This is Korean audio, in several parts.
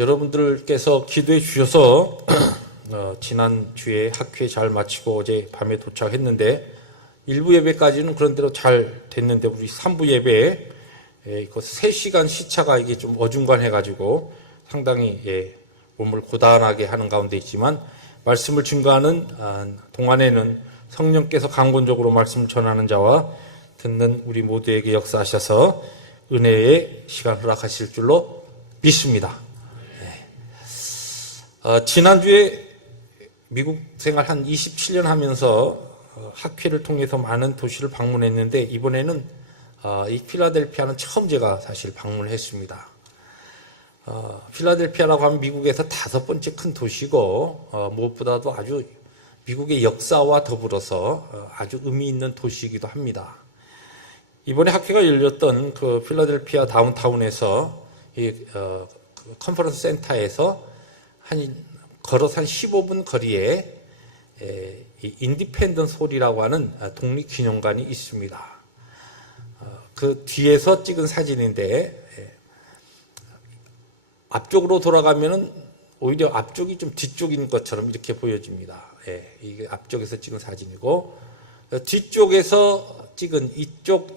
여러분들께서 기도해 주셔서 지난주에 학회 잘 마치고 어제 밤에 도착했는데 1부 예배까지는 그런대로 잘 됐는데 우리 3부 예배에 3시간 시차가 이게 좀 어중간해가지고 상당히 몸을 고단하게 하는 가운데 있지만 말씀을 증거하는 동안에는 성령께서 강권적으로 말씀을 전하는 자와 듣는 우리 모두에게 역사하셔서 은혜의 시간 허락하실 줄로 믿습니다. 지난주에 미국 생활 한 27년 하면서 학회를 통해서 많은 도시를 방문했는데 이번에는 이 필라델피아는 처음 제가 사실 방문을 했습니다. 필라델피아라고 하면 미국에서 5번째 큰 도시고 무엇보다도 아주 미국의 역사와 더불어서 아주 의미 있는 도시이기도 합니다. 이번에 학회가 열렸던 그 필라델피아 다운타운에서 이 컨퍼런스 센터에서 걸어서 한 15분 거리에 인디펜던스 홀이라고 하는 독립기념관이 있습니다. 그 뒤에서 찍은 사진인데 앞쪽으로 돌아가면은 오히려 앞쪽이 좀 뒤쪽인 것처럼 이렇게 보여집니다. 이게 앞쪽에서 찍은 사진이고 뒤쪽에서 찍은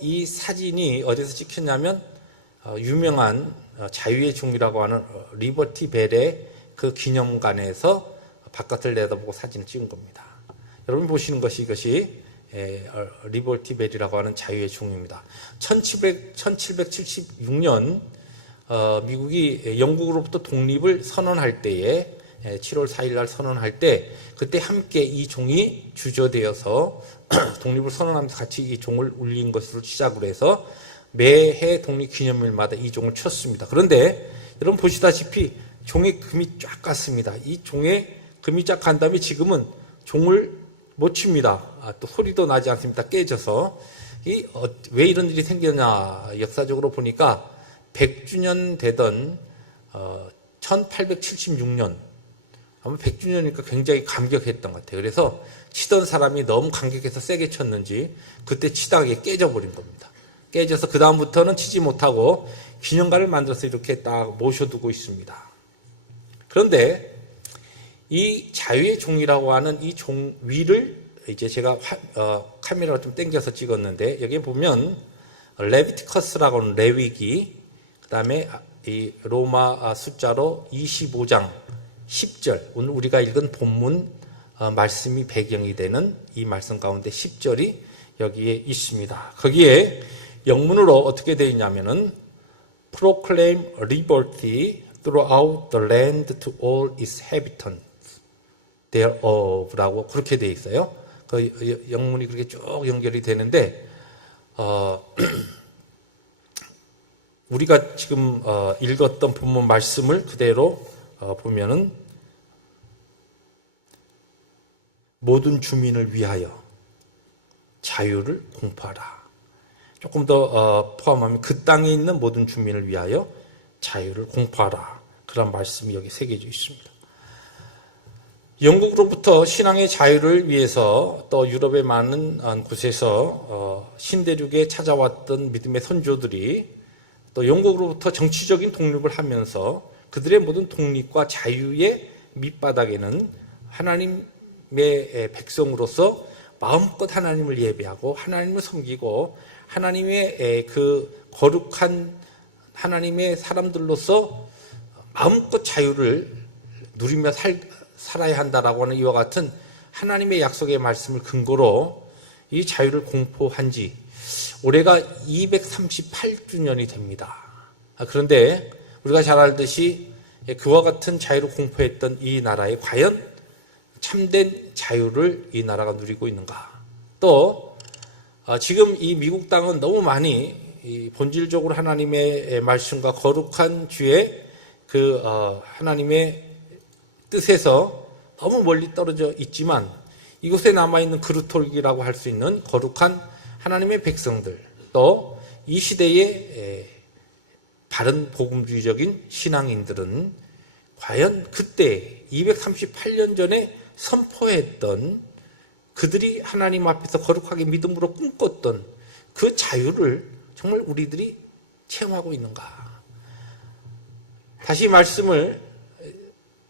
이 사진이 어디서 찍혔냐면 유명한 자유의 종이라고 하는 리버티 벨의 그 기념관에서 바깥을 내다보고 사진을 찍은 겁니다. 여러분 보시는 것이 이것이 리버티 벨이라고 하는 자유의 종입니다. 1776년 미국이 영국으로부터 독립을 선언할 때에 7월 4일 날 선언할 때 그때 함께 이 종이 주저되어서 독립을 선언하면서 같이 이 종을 울린 것으로 시작으로 해서 매해 독립기념일마다 이 종을 쳤습니다. 그런데 여러분 보시다시피 종에 금이 쫙 갔습니다. 이 종에 금이 쫙 간 다음에 지금은 종을 못 칩니다. 또 소리도 나지 않습니다. 깨져서. 왜 이런 일이 생겼냐 역사적으로 보니까 100주년 되던 1876년 아마 100주년이니까 굉장히 감격했던 것 같아요. 그래서 치던 사람이 너무 감격해서 세게 쳤는지 그때 치다가 깨져버린 겁니다. 깨져서 그 다음부터는 치지 못하고 기념관을 만들어서 이렇게 딱 모셔두고 있습니다. 그런데 이 자유의 종이라고 하는 이 종 위를 이제 제가 카메라로 좀 당겨서 찍었는데 여기 보면 레비티커스라고 하는 레위기 그 다음에 이 로마 숫자로 25장 10절 오늘 우리가 읽은 본문 말씀이 배경이 되는 이 말씀 가운데 10절이 여기에 있습니다. 거기에 영문으로 어떻게 되어 있냐면은 Proclaim liberty throughout the land to all its inhabitants thereof라고 그렇게 되어 있어요. 그 영문이 그렇게 쭉 연결이 되는데 우리가 지금 읽었던 본문 말씀을 그대로 보면은 모든 주민을 위하여 자유를 공포하라. 조금 더 포함하면 그 땅에 있는 모든 주민을 위하여 자유를 공포하라. 그런 말씀이 여기 새겨져 있습니다. 영국으로부터 신앙의 자유를 위해서 또 유럽의 많은 곳에서 신대륙에 찾아왔던 믿음의 선조들이 또 영국으로부터 정치적인 독립을 하면서 그들의 모든 독립과 자유의 밑바닥에는 하나님의 백성으로서 마음껏 하나님을 예배하고 하나님을 섬기고 하나님의 그 거룩한 하나님의 사람들로서 마음껏 자유를 누리며 살아야 한다라고 하는 이와 같은 하나님의 약속의 말씀을 근거로 이 자유를 공포한 지 올해가 238주년이 됩니다. 그런데 우리가 잘 알듯이 그와 같은 자유를 공포했던 이 나라에 과연 참된 자유를 이 나라가 누리고 있는가? 또 지금 이 미국 땅은 너무 많이 본질적으로 하나님의 말씀과 거룩한 주의 그 하나님의 뜻에서 너무 멀리 떨어져 있지만 이곳에 남아있는 그루톨기라고 할 수 있는 거룩한 하나님의 백성들 또 이 시대의 바른 복음주의적인 신앙인들은 과연 그때 238년 전에 선포했던 그들이 하나님 앞에서 거룩하게 믿음으로 꿈꿨던 그 자유를 정말 우리들이 체험하고 있는가? 다시 말씀을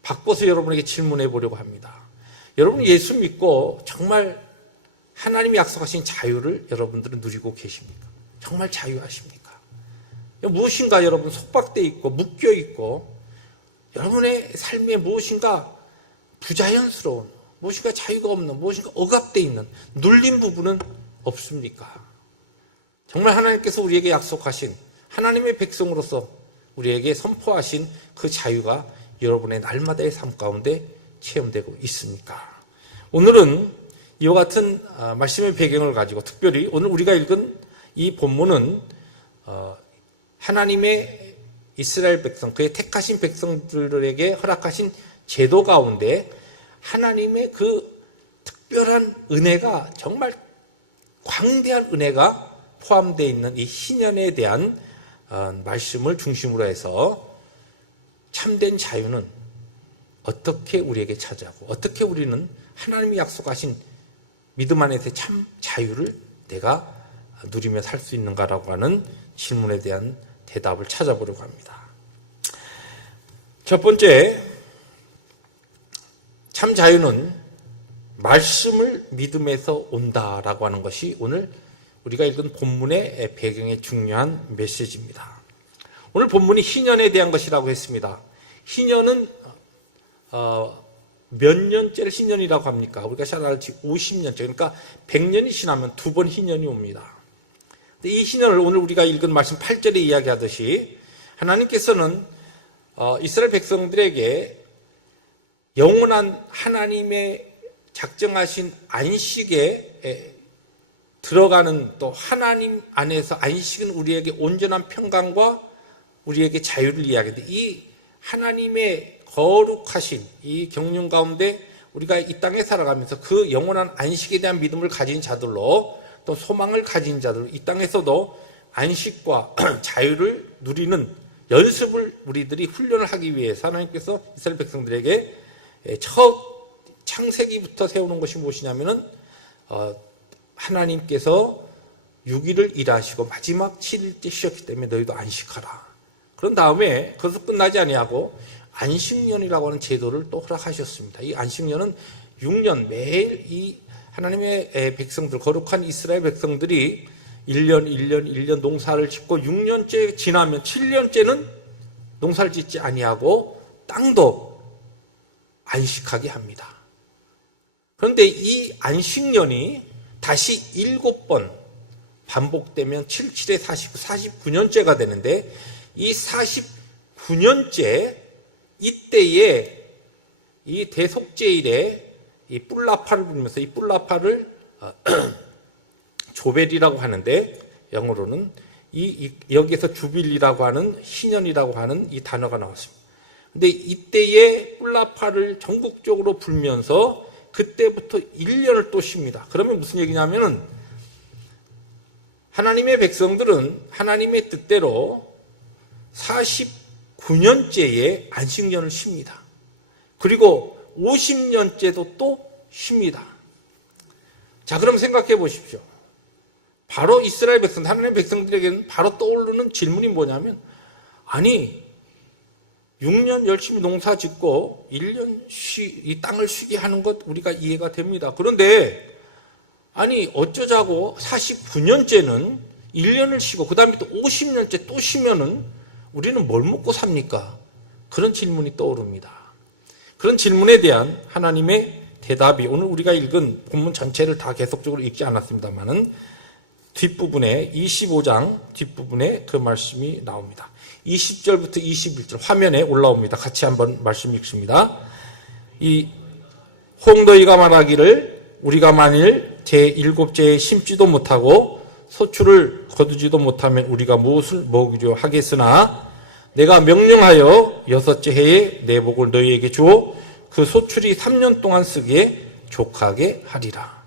바꿔서 여러분에게 질문해 보려고 합니다. 여러분 예수 믿고 정말 하나님이 약속하신 자유를 여러분들은 누리고 계십니까? 정말 자유하십니까? 무엇인가 여러분 속박돼 있고 묶여 있고 여러분의 삶에 무엇인가 부자연스러운, 무엇인가 자유가 없는, 무엇인가 억압돼 있는 눌린 부분은 없습니까? 정말 하나님께서 우리에게 약속하신 하나님의 백성으로서 우리에게 선포하신 그 자유가 여러분의 날마다의 삶 가운데 체험되고 있습니까? 오늘은 이와 같은 말씀의 배경을 가지고 특별히 오늘 우리가 읽은 이 본문은 하나님의 이스라엘 백성, 그의 택하신 백성들에게 허락하신 제도 가운데 하나님의 그 특별한 은혜가 정말 광대한 은혜가 포함되어 있는 이 희년에 대한 말씀을 중심으로 해서 참된 자유는 어떻게 우리에게 차지하고 어떻게 우리는 하나님이 약속하신 믿음 안에서의 참 자유를 내가 누리며 살 수 있는가라고 하는 질문에 대한 대답을 찾아보려고 합니다. 첫 번째, 참 자유는 말씀을 믿음에서 온다라고 하는 것이 오늘 우리가 읽은 본문의 배경의 중요한 메시지입니다. 오늘 본문이 희년에 대한 것이라고 했습니다. 희년은 몇 년째를 희년이라고 합니까? 우리가 잘 알지 50년째, 그러니까 100년이 지나면 두 번 희년이 옵니다. 이 희년을 오늘 우리가 읽은 말씀 8절에 이야기하듯이 하나님께서는 이스라엘 백성들에게 영원한 하나님의 작정하신 안식에 들어가는 또 하나님 안에서 안식은 우리에게 온전한 평강과 우리에게 자유를 이야기하는데 이 하나님의 거룩하신 이 경륜 가운데 우리가 이 땅에 살아가면서 그 영원한 안식에 대한 믿음을 가진 자들로 또 소망을 가진 자들 이 땅에서도 안식과 자유를 누리는 연습을 우리들이 훈련을 하기 위해서 하나님께서 이스라엘 백성들에게 첫 창세기부터 세우는 것이 무엇이냐면은 하나님께서 6일을 일하시고 마지막 7일째 쉬었기 때문에 너희도 안식하라. 그런 다음에 그것도 끝나지 아니하고 안식년이라고 하는 제도를 또 허락하셨습니다. 이 안식년은 6년 매일 이 하나님의 백성들, 거룩한 이스라엘 백성들이 1년 농사를 짓고 6년째 지나면 7년째는 농사를 짓지 아니하고 땅도 안식하게 합니다. 그런데 이 안식년이 다시 7번 반복되면 7, 7에 49, 49년째가 되는데 이 49년째 이때에 이 대속죄일에 이 뿔라파를 부르면서 이 뿔라파를 조벨이라고 하는데 영어로는 여기에서 주빌이라고 하는 희년이라고 하는 이 단어가 나왔습니다. 근데 이때에 뿔라파를 전국적으로 불면서 그때부터 1년을 또 쉽니다. 그러면 무슨 얘기냐면은 하나님의 백성들은 하나님의 뜻대로 49년째에 안식년을 쉽니다. 그리고 50년째도 또 쉽니다. 자, 그럼 생각해 보십시오. 바로 이스라엘 백성, 하나님의 백성들에게는 바로 떠오르는 질문이 뭐냐면, 아니 6년 열심히 농사 짓고 1년 이 땅을 쉬게 하는 것 우리가 이해가 됩니다. 그런데 아니 어쩌자고 49년째는 1년을 쉬고 그 다음에 또 50년째 또 쉬면은 우리는 뭘 먹고 삽니까? 그런 질문이 떠오릅니다. 그런 질문에 대한 하나님의 대답이 오늘 우리가 읽은 본문 전체를 다 계속적으로 읽지 않았습니다만은 뒷부분에 25장 뒷부분에 그 말씀이 나옵니다. 20절부터 21절 화면에 올라옵니다. 같이 한번 말씀 읽습니다. 혹 너희가 말하기를 우리가 만일 제7제에 심지도 못하고 소출을 거두지도 못하면 우리가 무엇을 먹으려 하겠으나 내가 명령하여 6째 해에 내 복을 너희에게 주어 그 소출이 3년 동안 쓰기에 족하게 하리라.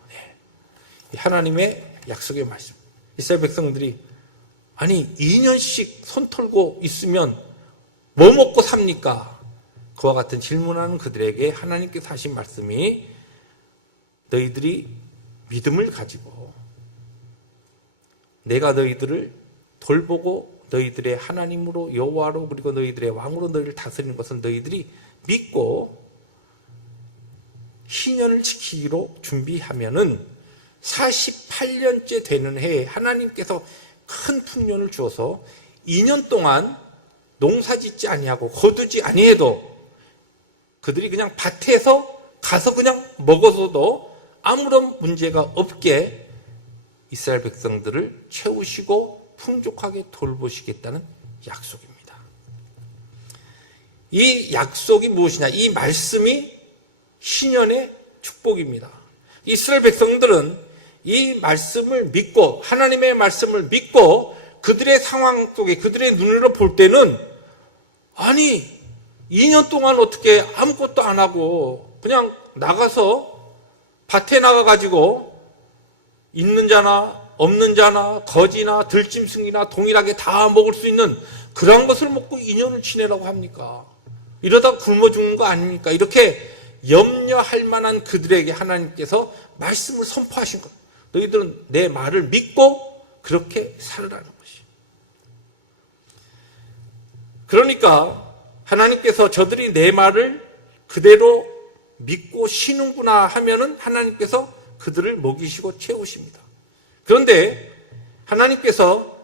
하나님의 약속의 말씀. 이스라엘 백성들이 아니 2년씩 손 털고 있으면 뭐 먹고 삽니까? 그와 같은 질문하는 그들에게 하나님께서 하신 말씀이 너희들이 믿음을 가지고 내가 너희들을 돌보고 너희들의 하나님으로 여호와로 그리고 너희들의 왕으로 너희를 다스리는 것은 너희들이 믿고 희년을 지키기로 준비하면은 48년째 되는 해에 하나님께서 큰 풍년을 주어서 2년 동안 농사짓지 아니하고 거두지 아니해도 그들이 그냥 밭에서 가서 그냥 먹어서도 아무런 문제가 없게 이스라엘 백성들을 채우시고 풍족하게 돌보시겠다는 약속입니다. 이 약속이 무엇이냐? 이 말씀이 신년의 축복입니다. 이스라엘 백성들은 이 말씀을 믿고 하나님의 말씀을 믿고 그들의 상황 속에 그들의 눈으로 볼 때는 아니 2년 동안 어떻게 아무것도 안 하고 그냥 나가서 밭에 나가가지고 있는 자나 없는 자나 거지나 들짐승이나 동일하게 다 먹을 수 있는 그런 것을 먹고 2년을 지내라고 합니까? 이러다 굶어 죽는 거 아닙니까? 이렇게 염려할 만한 그들에게 하나님께서 말씀을 선포하신 것. 너희들은 내 말을 믿고 그렇게 살으라는 것이. 그러니까 하나님께서 저들이 내 말을 그대로 믿고 쉬는구나 하면은 하나님께서 그들을 먹이시고 채우십니다. 그런데 하나님께서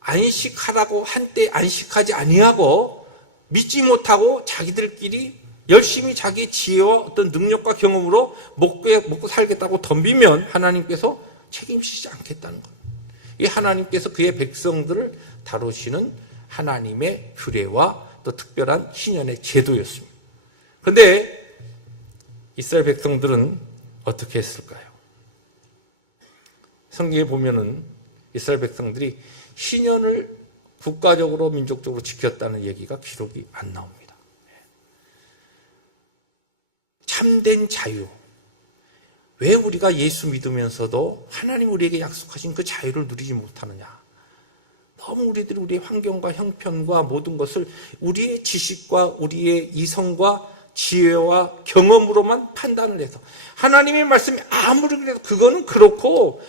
안식하라고 한때 안식하지 아니하고 믿지 못하고 자기들끼리 열심히 자기 지혜와 어떤 능력과 경험으로 먹고 살겠다고 덤비면 하나님께서 책임지지 않겠다는 것. 이 하나님께서 그의 백성들을 다루시는 하나님의 규례와 또 특별한 신년의 제도였습니다. 그런데 이스라엘 백성들은 어떻게 했을까요? 성경에 보면은 이스라엘 백성들이 신년을 국가적으로 민족적으로 지켰다는 얘기가 기록이 안 나옵니다. 참된 자유. 왜 우리가 예수 믿으면서도 하나님 우리에게 약속하신 그 자유를 누리지 못하느냐? 너무 우리들이 우리의 환경과 형편과 모든 것을 우리의 지식과 우리의 이성과 지혜와 경험으로만 판단을 해서 하나님의 말씀이 아무리 그래도 그거는 그렇고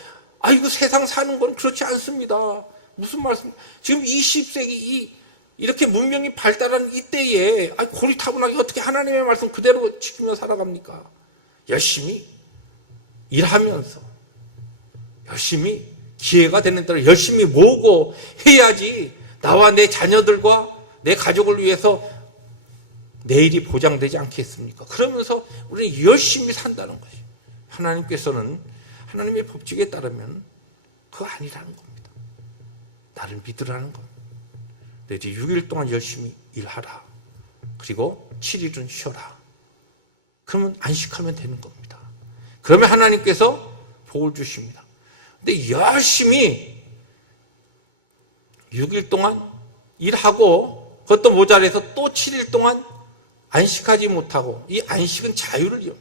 이거 세상 사는 건 그렇지 않습니다. 무슨 말씀? 지금 20세기 이렇게 문명이 발달한 이때에 고리타분하게 어떻게 하나님의 말씀 그대로 지키며 살아갑니까? 열심히 일하면서 열심히 기회가 되는 대로 열심히 모으고 해야지 나와 내 자녀들과 내 가족을 위해서 내일이 보장되지 않겠습니까? 그러면서 우리는 열심히 산다는 것이. 하나님께서는 하나님의 법칙에 따르면 그거 아니라는 겁니다. 나를 믿으라는 겁니다. 너희들이 6일 동안 열심히 일하라. 그리고 7일은 쉬어라. 그러면 안식하면 되는 겁니다. 그러면 하나님께서 복을 주십니다. 근데 열심히 6일 동안 일하고 그것도 모자라서 또 7일 동안 안식하지 못하고 이 안식은 자유를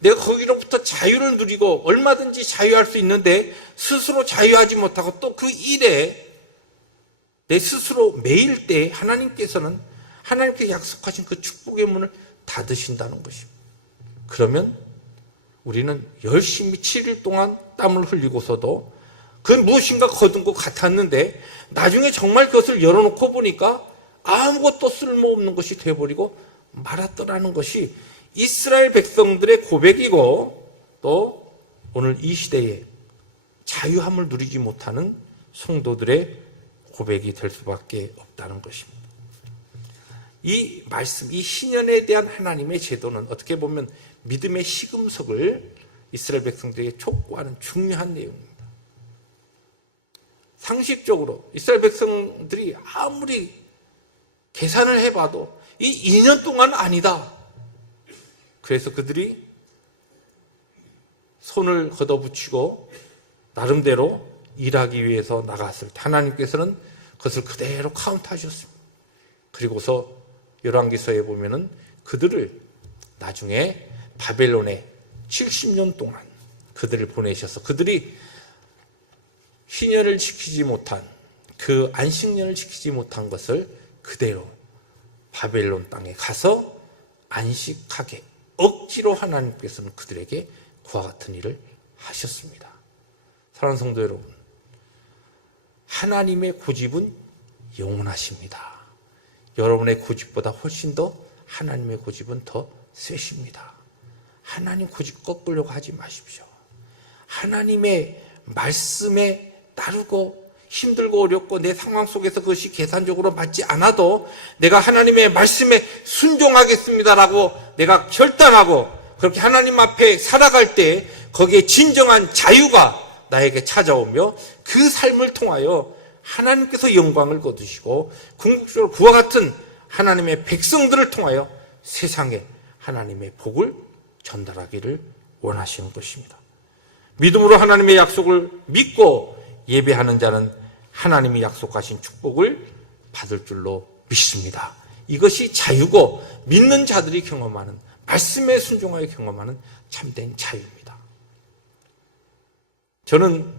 내가 거기로부터 자유를 누리고 얼마든지 자유할 수 있는데 스스로 자유하지 못하고 또 그 일에 내 스스로 매일 때 하나님께서는 하나님께 약속하신 그 축복의 문을 닫으신다는 것입니다. 그러면 우리는 열심히 7일 동안 땀을 흘리고서도 그 무엇인가 거둔 것 같았는데 나중에 정말 그것을 열어놓고 보니까 아무것도 쓸모없는 것이 되어버리고 말았더라는 것이 이스라엘 백성들의 고백이고 또 오늘 이 시대에 자유함을 누리지 못하는 성도들의 고백이 될 수밖에 없다는 것입니다. 이 말씀, 이 신년에 대한 하나님의 제도는 어떻게 보면 믿음의 시금석을 이스라엘 백성들에게 촉구하는 중요한 내용입니다. 상식적으로 이스라엘 백성들이 아무리 계산을 해봐도 이 2년 동안 아니다. 그래서 그들이 손을 걷어붙이고 나름대로 일하기 위해서 나갔을 때 하나님께서는 그것을 그대로 카운트하셨습니다. 그리고서 열왕기서에 보면은 그들을 나중에 바벨론에 70년 동안 그들을 보내셔서 그들이 신년을 지키지 못한 그 안식년을 지키지 못한 것을 그대로 바벨론 땅에 가서 안식하게 억지로 하나님께서는 그들에게 그와 같은 일을 하셨습니다. 사랑하는 성도 여러분, 하나님의 고집은 영원하십니다. 여러분의 고집보다 훨씬 더 하나님의 고집은 더 세십니다. 하나님 고집 꺾으려고 하지 마십시오. 하나님의 말씀에 따르고 힘들고 어렵고 내 상황 속에서 그것이 계산적으로 맞지 않아도 내가 하나님의 말씀에 순종하겠습니다라고 내가 결단하고 그렇게 하나님 앞에 살아갈 때 거기에 진정한 자유가 나에게 찾아오며 그 삶을 통하여 하나님께서 영광을 거두시고 궁극적으로 그와 같은 하나님의 백성들을 통하여 세상에 하나님의 복을 전달하기를 원하시는 것입니다. 믿음으로 하나님의 약속을 믿고 예배하는 자는 하나님이 약속하신 축복을 받을 줄로 믿습니다. 이것이 자유고 믿는 자들이 경험하는, 말씀에 순종하여 경험하는 참된 자유입니다. 저는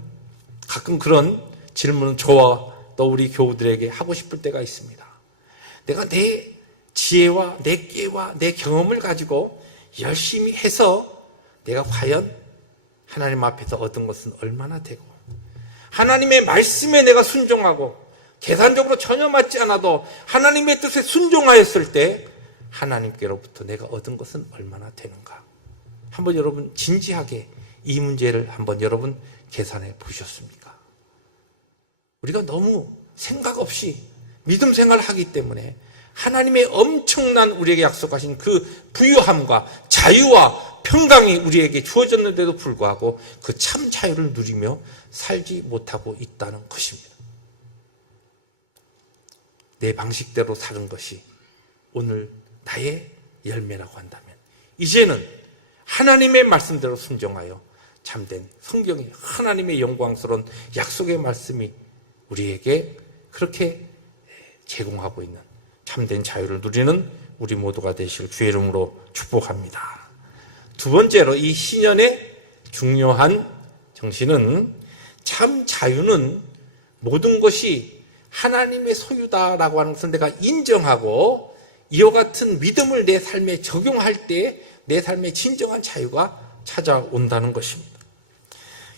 가끔 그런 질문을 저와 또 우리 교우들에게 하고 싶을 때가 있습니다. 내가 내 지혜와 내 깨와 내 경험을 가지고 열심히 해서 내가 과연 하나님 앞에서 얻은 것은 얼마나 되고, 하나님의 말씀에 내가 순종하고 계산적으로 전혀 맞지 않아도 하나님의 뜻에 순종하였을 때 하나님께로부터 내가 얻은 것은 얼마나 되는가. 한번 여러분 진지하게 이 문제를 한번 여러분 계산해 보셨습니까? 우리가 너무 생각 없이 믿음 생활을 하기 때문에 하나님의 엄청난 우리에게 약속하신 그 부유함과 자유와 평강이 우리에게 주어졌는데도 불구하고 그 참 자유를 누리며 살지 못하고 있다는 것입니다. 내 방식대로 사는 것이 오늘 나의 열매라고 한다면 이제는 하나님의 말씀대로 순종하여 참된 성경의 하나님의 영광스러운 약속의 말씀이 우리에게 그렇게 제공하고 있는 참된 자유를 누리는 우리 모두가 되실 주의 이름으로 축복합니다. 두 번째로 이 신년의 중요한 정신은 참 자유는 모든 것이 하나님의 소유다라고 하는 것을 내가 인정하고 이와 같은 믿음을 내 삶에 적용할 때 내 삶에 진정한 자유가 찾아온다는 것입니다.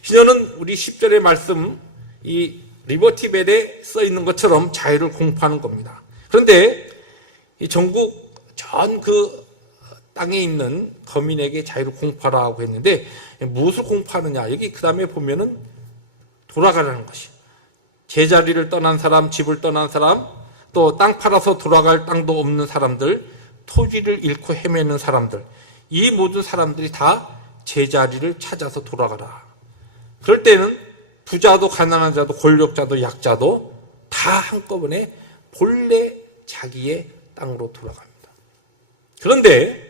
신년은 우리 10절의 말씀 이 리버티벨에 써 있는 것처럼 자유를 공포하는 겁니다. 그런데 이 전국 전 그 땅에 있는 거민에게 자유를 공포하라고 했는데 무엇을 공포하느냐? 여기 그 다음에 보면은 돌아가라는 것이에요. 제자리를 떠난 사람, 집을 떠난 사람, 또 땅 팔아서 돌아갈 땅도 없는 사람들, 토지를 잃고 헤매는 사람들, 이 모든 사람들이 다 제자리를 찾아서 돌아가라. 그럴 때는 부자도 가난한 자도 권력자도 약자도 다 한꺼번에 본래 자기의 땅으로 돌아갑니다. 그런데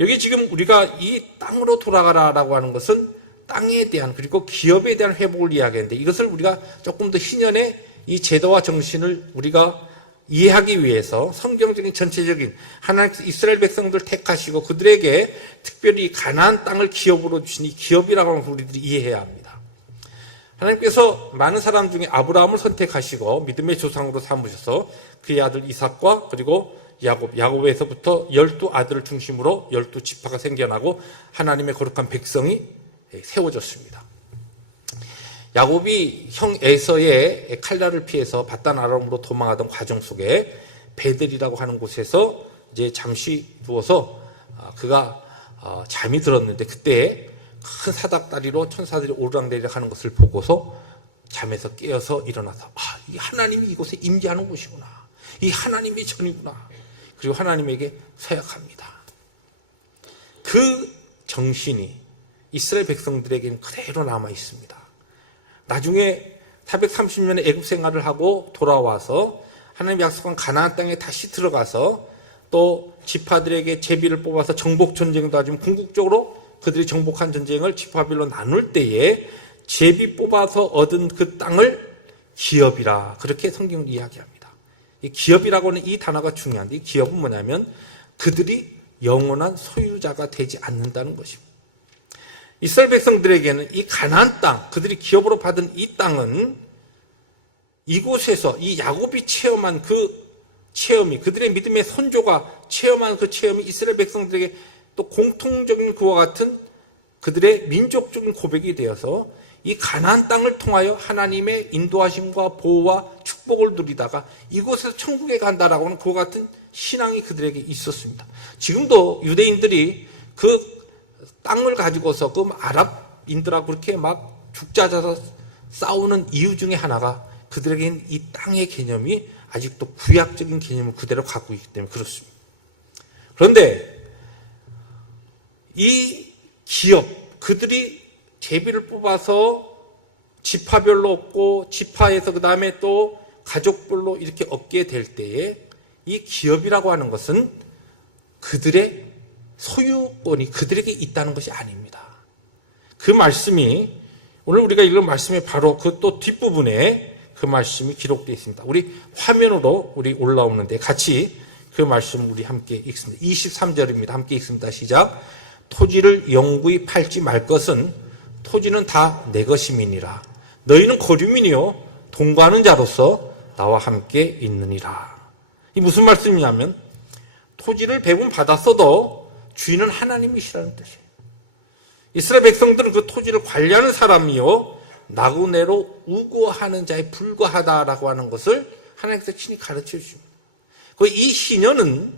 여기 지금 우리가 이 땅으로 돌아가라라고 하는 것은 땅에 대한 그리고 기업에 대한 회복을 이야기하는데 이것을 우리가 조금 더 신년의 이 제도와 정신을 우리가 이해하기 위해서 성경적인 전체적인 하나님께서 이스라엘 백성들 택하시고 그들에게 특별히 가나안 땅을 기업으로 주신 이 기업이라고 하는 것을 우리들이 이해해야 합니다. 하나님께서 많은 사람 중에 아브라함을 선택하시고 믿음의 조상으로 삼으셔서 그의 아들 이삭과 그리고 야곱에서부터 12아들을 중심으로 12지파가 생겨나고 하나님의 거룩한 백성이 세워졌습니다. 야곱이 형 에서의 칼날을 피해서 바단 아람으로 도망하던 과정 속에 베들이라고 하는 곳에서 이제 잠시 누워서 그가 잠이 들었는데 그때 큰 사닥다리로 천사들이 오르락내리락 하는 것을 보고서 잠에서 깨어서 일어나서 이 하나님이 이곳에 임재하는 곳이구나. 이 하나님의 전이구나. 그리고 하나님에게 서약합니다. 그 정신이 이스라엘 백성들에게는 그대로 남아 있습니다. 나중에 430년의 애굽 생활을 하고 돌아와서 하나님 약속한 가나안 땅에 다시 들어가서 또 지파들에게 제비를 뽑아서 정복 전쟁도 하지만 궁극적으로 그들이 정복한 전쟁을 지파별로 나눌 때에 제비 뽑아서 얻은 그 땅을 기업이라 그렇게 성경은 이야기합니다. 이 기업이라고 하는 이 단어가 중요한데 이 기업은 뭐냐면 그들이 영원한 소유자가 되지 않는다는 것입니다. 이스라엘 백성들에게는 이 가나안 땅, 그들이 기업으로 받은 이 땅은 이곳에서 이 야곱이 체험한 그 체험이 그들의 믿음의 선조가 체험한 그 체험이 이스라엘 백성들에게 또 공통적인 그와 같은 그들의 민족적인 고백이 되어서 이 가나안 땅을 통하여 하나님의 인도하심과 보호와 축복을 누리다가 이곳에서 천국에 간다라고 하는 그와 같은 신앙이 그들에게 있었습니다. 지금도 유대인들이 그 땅을 가지고서 그 아랍인들하고 그렇게 막 죽자자서 싸우는 이유 중에 하나가 그들에게는 이 땅의 개념이 아직도 구약적인 개념을 그대로 갖고 있기 때문에 그렇습니다. 그런데 이 기업, 그들이 제비를 뽑아서 지파별로 얻고 지파에서 그 다음에 또 가족별로 이렇게 얻게 될 때에 이 기업이라고 하는 것은 그들의 소유권이 그들에게 있다는 것이 아닙니다. 그 말씀이 오늘 우리가 읽은 말씀의 바로 그 또 뒷부분에 그 말씀이 기록되어 있습니다. 우리 화면으로 우리 올라오는데 같이 그 말씀 우리 함께 읽습니다. 23절입니다. 함께 읽습니다. 시작. 토지를 영구히 팔지 말 것은 토지는 다 내 것임이니라. 너희는 거류민이요 동거하는 자로서 나와 함께 있느니라. 이 무슨 말씀이냐면 토지를 배분받았어도 주인은 하나님이시라는 뜻이에요. 이스라엘 백성들은 그 토지를 관리하는 사람이요 나그네로 우고하는 자에 불과하다라고 하는 것을 하나님께서 친히 가르쳐 주십니다. 이 시녀는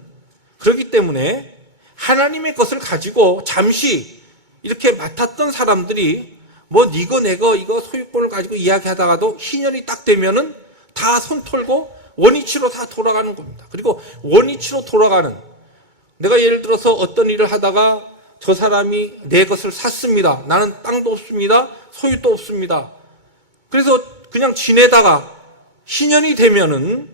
그렇기 때문에 하나님의 것을 가지고 잠시 이렇게 맡았던 사람들이 뭐 니거 내거 이거 소유권을 가지고 이야기하다가도 희년이 딱 되면은 다 손 털고 원위치로 다 돌아가는 겁니다. 그리고 원위치로 돌아가는, 내가 예를 들어서 어떤 일을 하다가 저 사람이 내 것을 샀습니다. 나는 땅도 없습니다. 소유도 없습니다. 그래서 그냥 지내다가 희년이 되면은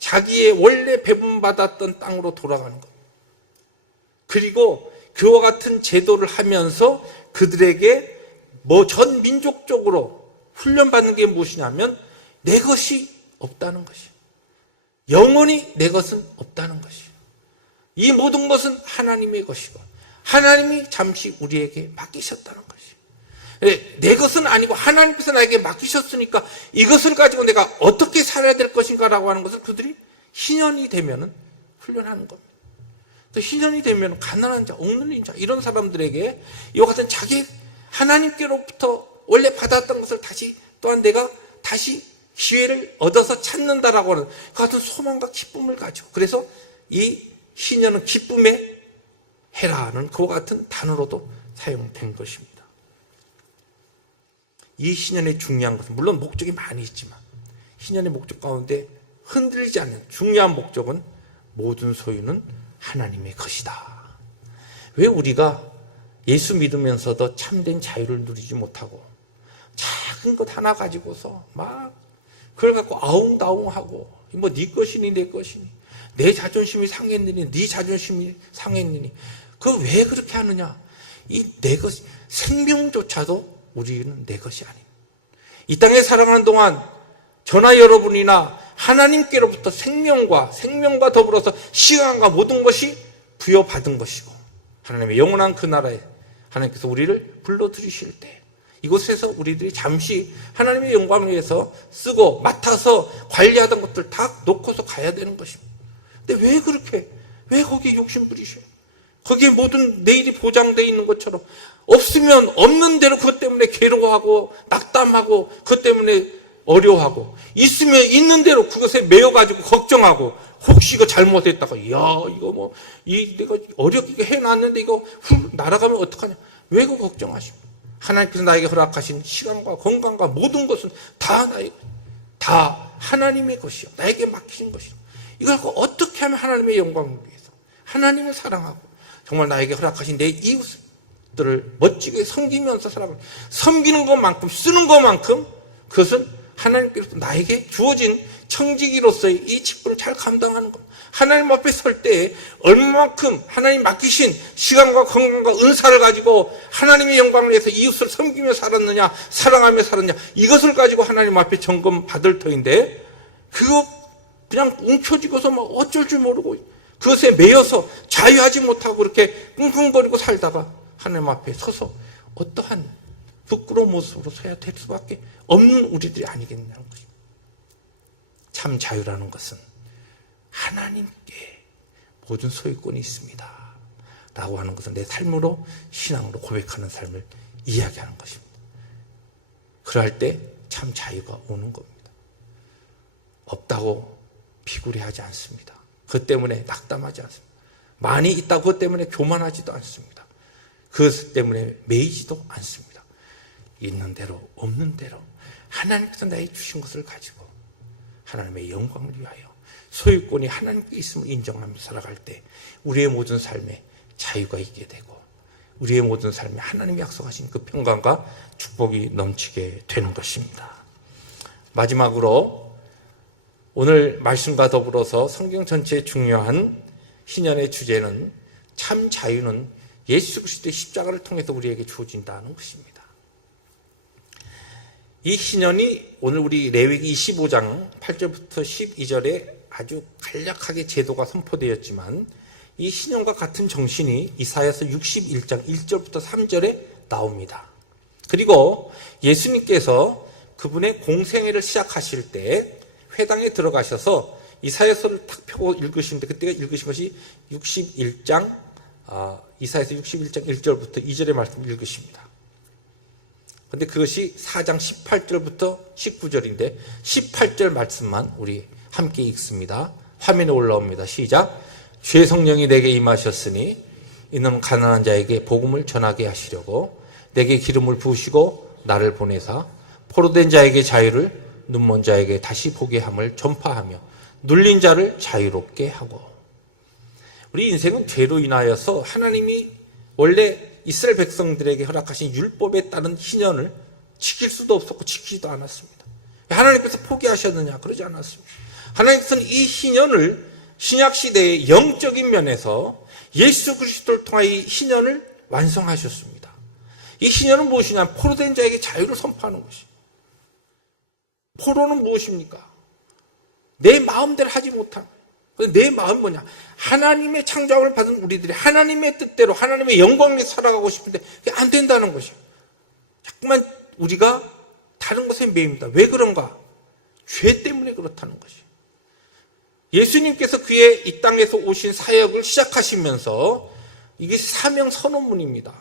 자기의 원래 배분받았던 땅으로 돌아가는 겁니다. 그리고 그와 같은 제도를 하면서 그들에게 뭐 전 민족적으로 훈련받는 게 무엇이냐면 내 것이 없다는 것이에요. 영원히 내 것은 없다는 것이에요. 이 모든 것은 하나님의 것이고 하나님이 잠시 우리에게 맡기셨다는 것이에요. 내 것은 아니고 하나님께서 나에게 맡기셨으니까 이것을 가지고 내가 어떻게 살아야 될 것인가라고 하는 것을 그들이 희년이 되면 훈련하는 겁니다. 희년이 되면 가난한 자, 억눌린 자 이런 사람들에게 이와 같은 자기 하나님께로부터 원래 받았던 것을 다시 또한 내가 다시 기회를 얻어서 찾는다라고 하는 그 같은 소망과 기쁨을 가지고, 그래서 이 희년은 기쁨의 해라는 그와 같은 단어로도 사용된 것입니다. 이 희년의 중요한 것은 물론 목적이 많이 있지만 희년의 목적 가운데 흔들리지 않는 중요한 목적은 모든 소유는 하나님의 것이다. 왜 우리가 예수 믿으면서도 참된 자유를 누리지 못하고 작은 것 하나 가지고서 막 그걸 갖고 아웅다웅하고 뭐 네 것이니 내 것이니 내 자존심이 상했느니 네 자존심이 상했느니 그 왜 그렇게 하느냐. 이 내 것, 생명조차도 우리는 내 것이 아닙니다. 이 땅에 살아가는 동안 저나 여러분이나 하나님께로부터 생명과 더불어서 시간과 모든 것이 부여받은 것이고 하나님의 영원한 그 나라에 하나님께서 우리를 불러들이실 때 이곳에서 우리들이 잠시 하나님의 영광을 위해서 쓰고 맡아서 관리하던 것들 다 놓고서 가야 되는 것입니다. 근데 왜 거기에 욕심 부리셔요? 거기에 모든 내일이 보장되어 있는 것처럼 없으면 없는 대로 그것 때문에 괴로워하고 낙담하고 그것 때문에 어려워하고 있으면 있는 대로 그것에 매여가지고 걱정하고 혹시 이거 잘못했다가 이거 뭐 내가 어렵게 해놨는데 이거 날아가면 어떡하냐. 왜 그거 걱정하십니까? 하나님께서 나에게 허락하신 시간과 건강과 모든 것은 다 하나님의 것이요 나에게 맡기신 것이요 이걸 어떻게 하면 하나님의 영광을 위해서 하나님을 사랑하고 정말 나에게 허락하신 내 이웃들을 멋지게 섬기면서 살아가는 섬기는 것만큼 쓰는 것만큼 그것은 하나님께서 나에게 주어진 청지기로서의 이 직분을 잘 감당하는 겁니다. 하나님 앞에 설 때 얼마만큼 하나님 맡기신 시간과 건강과 은사를 가지고 하나님의 영광을 위해서 이웃을 섬기며 살았느냐 사랑하며 살았느냐 이것을 가지고 하나님 앞에 점검 받을 터인데 그거 그냥 움켜쥐고서 막 어쩔 줄 모르고 그것에 매여서 자유하지 못하고 그렇게 끙끙거리고 살다가 하나님 앞에 서서 어떠한 부끄러운 모습으로 서야 될 수밖에 없는 우리들이 아니겠냐는 것입니다. 참 자유라는 것은 하나님께 모든 소유권이 있습니다 라고 하는 것은 내 삶으로 신앙으로 고백하는 삶을 이야기하는 것입니다. 그럴 때 참 자유가 오는 겁니다. 없다고 비굴해하지 않습니다. 그것 때문에 낙담하지 않습니다. 많이 있다 그것 때문에 교만하지도 않습니다. 그것 때문에 매이지도 않습니다. 있는 대로 없는 대로 하나님께서 나에게 주신 것을 가지고 하나님의 영광을 위하여 소유권이 하나님께 있음을 인정하면서 살아갈 때 우리의 모든 삶에 자유가 있게 되고 우리의 모든 삶에 하나님이 약속하신 그 평강과 축복이 넘치게 되는 것입니다. 마지막으로 오늘 말씀과 더불어서 성경 전체에 중요한 희년의 주제는 참 자유는 예수 그리스도의 십자가를 통해서 우리에게 주어진다는 것입니다. 이 희년이 오늘 우리 레위기 25장 8절부터 12절에 아주 간략하게 제도가 선포되었지만 이 희년과 같은 정신이 이사야서 61장 1절부터 3절에 나옵니다. 그리고 예수님께서 그분의 공생애를 시작하실 때 회당에 들어가셔서 이사야서를 탁 펴고 읽으시는데 그때가 읽으신 것이 61장 이사야서 61장 1절부터 2절의 말씀을 읽으십니다. 그런데 그것이 4장 18절부터 19절인데 18절 말씀만 우리 함께 읽습니다. 화면에 올라옵니다. 시작. 주의 성령이 내게 임하셨으니 이는 가난한 자에게 복음을 전하게 하시려고 내게 기름을 부으시고 나를 보내사 포로된 자에게 자유를 눈먼 자에게 다시 보게 함을 전파하며 눌린 자를 자유롭게 하고. 우리 인생은 죄로 인하여서 하나님이 원래 이스라엘 백성들에게 허락하신 율법에 따른 희년을 지킬 수도 없었고 지키지도 않았습니다. 하나님께서 포기하셨느냐? 그러지 않았습니다. 하나님께서는 이 희년을 신약시대의 영적인 면에서 예수 그리스도를 통하여 이 희년을 완성하셨습니다. 이 희년은 무엇이냐? 포로된 자에게 자유를 선포하는 것입니다. 포로는 무엇입니까? 내 마음대로 하지 못한 거예요. 내 마음은 뭐냐? 하나님의 창조함을 받은 우리들이 하나님의 뜻대로 하나님의 영광에 살아가고 싶은데 그게 안 된다는 것이에요. 자꾸만 우리가 다른 것에 매입니다. 왜 그런가? 죄 때문에 그렇다는 것이에요. 예수님께서 그의 이 땅에서 오신 사역을 시작하시면서 이게 사명 선언문입니다.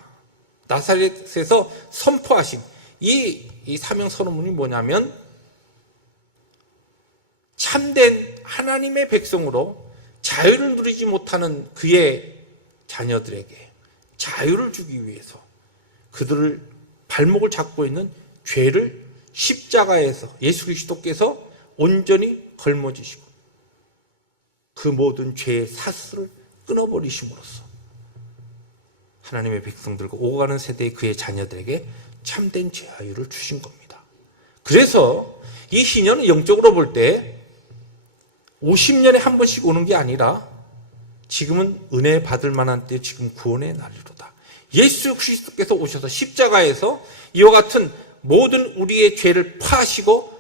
나사렛에서 선포하신 이 사명 선언문이 뭐냐면 참된 하나님의 백성으로 자유를 누리지 못하는 그의 자녀들에게 자유를 주기 위해서 그들을 발목을 잡고 있는 죄를 십자가에서 예수 그리스도께서 온전히 걸머지시고 그 모든 죄의 사슬을 끊어버리심으로써 하나님의 백성들과 오고 가는 세대의 그의 자녀들에게 참된 자유를 주신 겁니다. 그래서 이 희년은 영적으로 볼 때 50년에 한 번씩 오는 게 아니라 지금은 은혜 받을 만한 때 지금 구원의 날이로다. 예수 그리스도께서 오셔서 십자가에서 이와 같은 모든 우리의 죄를 파하시고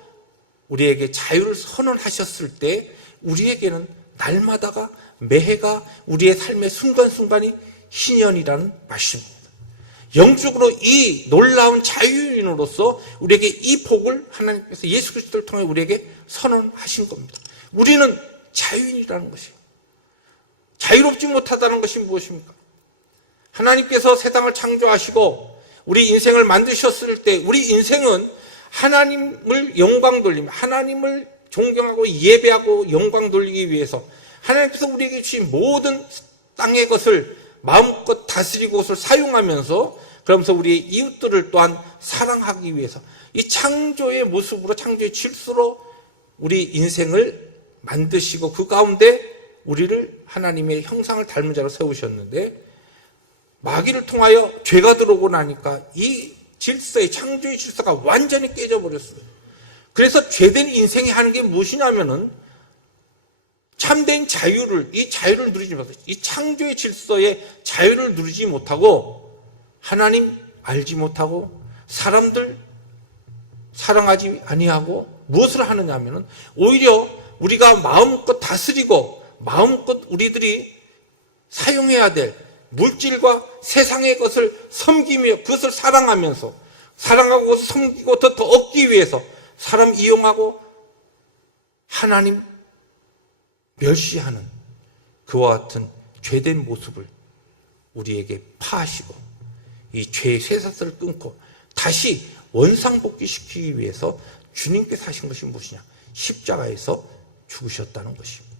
우리에게 자유를 선언하셨을 때 우리에게는 날마다가 매해가 우리의 삶의 순간순간이 희년이라는 말씀입니다. 영적으로 이 놀라운 자유인으로서 우리에게 이 복을 하나님께서 예수 그리스도를 통해 우리에게 선언하신 겁니다. 우리는 자유인이라는 것이에요. 자유롭지 못하다는 것이 무엇입니까? 하나님께서 세상을 창조하시고 우리 인생을 만드셨을 때 우리 인생은 하나님을 영광 돌리며 하나님을 존경하고 예배하고 영광 돌리기 위해서 하나님께서 우리에게 주신 모든 땅의 것을 마음껏 다스리고 그것을 사용하면서 그러면서 우리의 이웃들을 또한 사랑하기 위해서 이 창조의 모습으로 창조의 질서로 우리 인생을 만드시고 그 가운데 우리를 하나님의 형상을 닮은 자로 세우셨는데 마귀를 통하여 죄가 들어오고 나니까 이 질서의 창조의 질서가 완전히 깨져버렸어요. 그래서 죄된 인생이 하는 게 무엇이냐면은 참된 자유를 이 자유를 누리지 못하고 이 창조의 질서의 자유를 누리지 못하고 하나님 알지 못하고 사람들 사랑하지 아니하고 무엇을 하느냐 하면은 오히려 우리가 마음껏 다스리고 마음껏 우리들이 사용해야 될 물질과 세상의 것을 섬기며 그것을 사랑하면서 사랑하고 그것을 섬기고 더 얻기 위해서 사람 이용하고 하나님 멸시하는 그와 같은 죄된 모습을 우리에게 파하시고 이 죄의 쇠사슬을 끊고 다시 원상복귀시키기 위해서 주님께서 하신 것이 무엇이냐? 십자가에서 죽으셨다는 것입니다.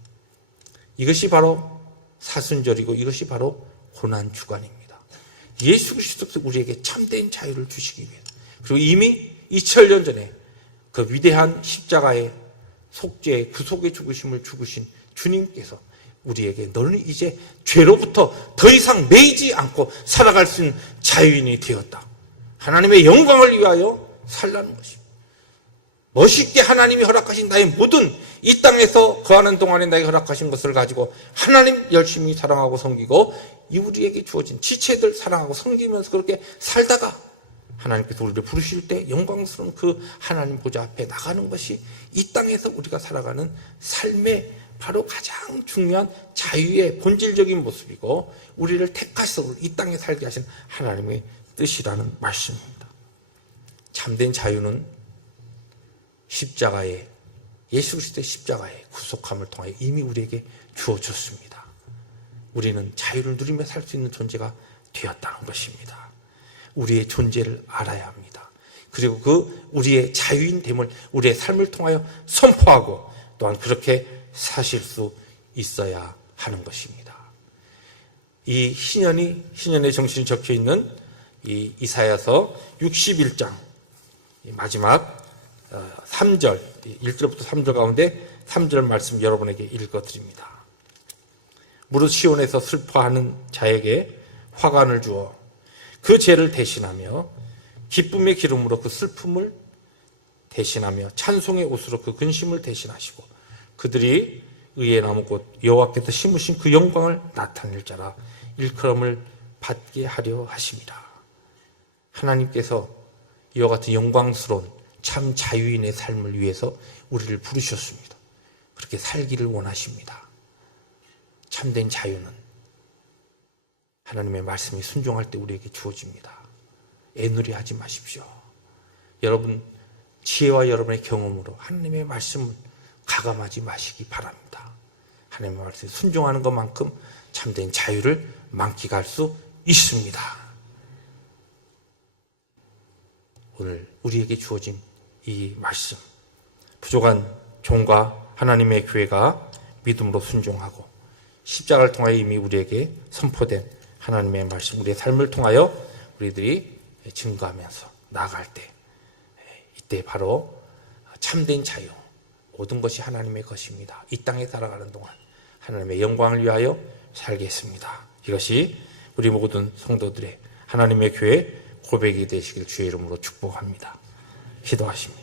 이것이 바로 사순절이고 이것이 바로 고난주간입니다. 예수 그리스도께서 우리에게 참된 자유를 주시기 위해, 그리고 이미 2000년 전에 그 위대한 십자가의 속죄, 그 속의 죽으심을 죽으신 주님께서 우리에게 너는 이제 죄로부터 더 이상 매이지 않고 살아갈 수 있는 자유인이 되었다. 하나님의 영광을 위하여 살라는 것입니다. 멋있게 하나님이 허락하신 나의 모든 이 땅에서 거하는 동안에 나에게 허락하신 것을 가지고 하나님 열심히 사랑하고 섬기고 이 우리에게 주어진 지체들 사랑하고 섬기면서 그렇게 살다가 하나님께서 우리를 부르실 때 영광스러운 그 하나님 보좌 앞에 나가는 것이 이 땅에서 우리가 살아가는 삶의 바로 가장 중요한 자유의 본질적인 모습이고 우리를 택하셔서 이 땅에 살게 하신 하나님의 뜻이라는 말씀입니다. 참된 자유는 십자가의, 예수 그리스도의 십자가의 구속함을 통하여 이미 우리에게 주어졌습니다. 우리는 자유를 누리며 살 수 있는 존재가 되었다는 것입니다. 우리의 존재를 알아야 합니다. 그리고 그 우리의 자유인됨을 우리의 삶을 통하여 선포하고 또한 그렇게 사실 수 있어야 하는 것입니다. 이 신년의 정신이 적혀 있는 이 이사야서 61장 마지막 3절, 1절부터 3절 가운데 3절 말씀 여러분에게 읽어드립니다. 무릇 시온에서 슬퍼하는 자에게 화관을 주어 그 죄를 대신하며 기쁨의 기름으로 그 슬픔을 대신하며 찬송의 옷으로 그 근심을 대신하시고 그들이 의의 나무 곧 여호와께서 심으신 그 영광을 나타낼 자라 일컬음을 받게 하려 하심이라. 하나님께서 이와 같은 영광스러운 참 자유인의 삶을 위해서 우리를 부르셨습니다. 그렇게 살기를 원하십니다. 참된 자유는 하나님의 말씀이 순종할 때 우리에게 주어집니다. 애누리하지 마십시오. 여러분 지혜와 여러분의 경험으로 하나님의 말씀을 가감하지 마시기 바랍니다. 하나님의 말씀에 순종하는 것만큼 참된 자유를 만끽할 수 있습니다. 오늘 우리에게 주어진 이 말씀, 부족한 종과 하나님의 교회가 믿음으로 순종하고 십자가를 통하여 이미 우리에게 선포된 하나님의 말씀, 우리의 삶을 통하여 우리들이 증거하면서 나아갈 때, 이때 바로 참된 자유, 모든 것이 하나님의 것입니다. 이 땅에 살아가는 동안 하나님의 영광을 위하여 살겠습니다. 이것이 우리 모든 성도들의 하나님의 교회 고백이 되시길 주의 이름으로 축복합니다. 기도하십니다.